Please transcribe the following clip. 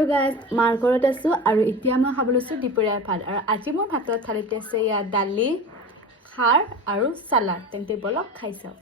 তো গাইজ মাৰ ঘৰত আছোঁ আৰু এতিয়া মই খাব লৈছোঁ দুপৰীয়াৰ ভাত আৰু আজি মোৰ ভাতৰ থালিতে আছে ইয়াত দালি খাৰ আৰু চালাড তেন্তে বলক খাই চাওঁ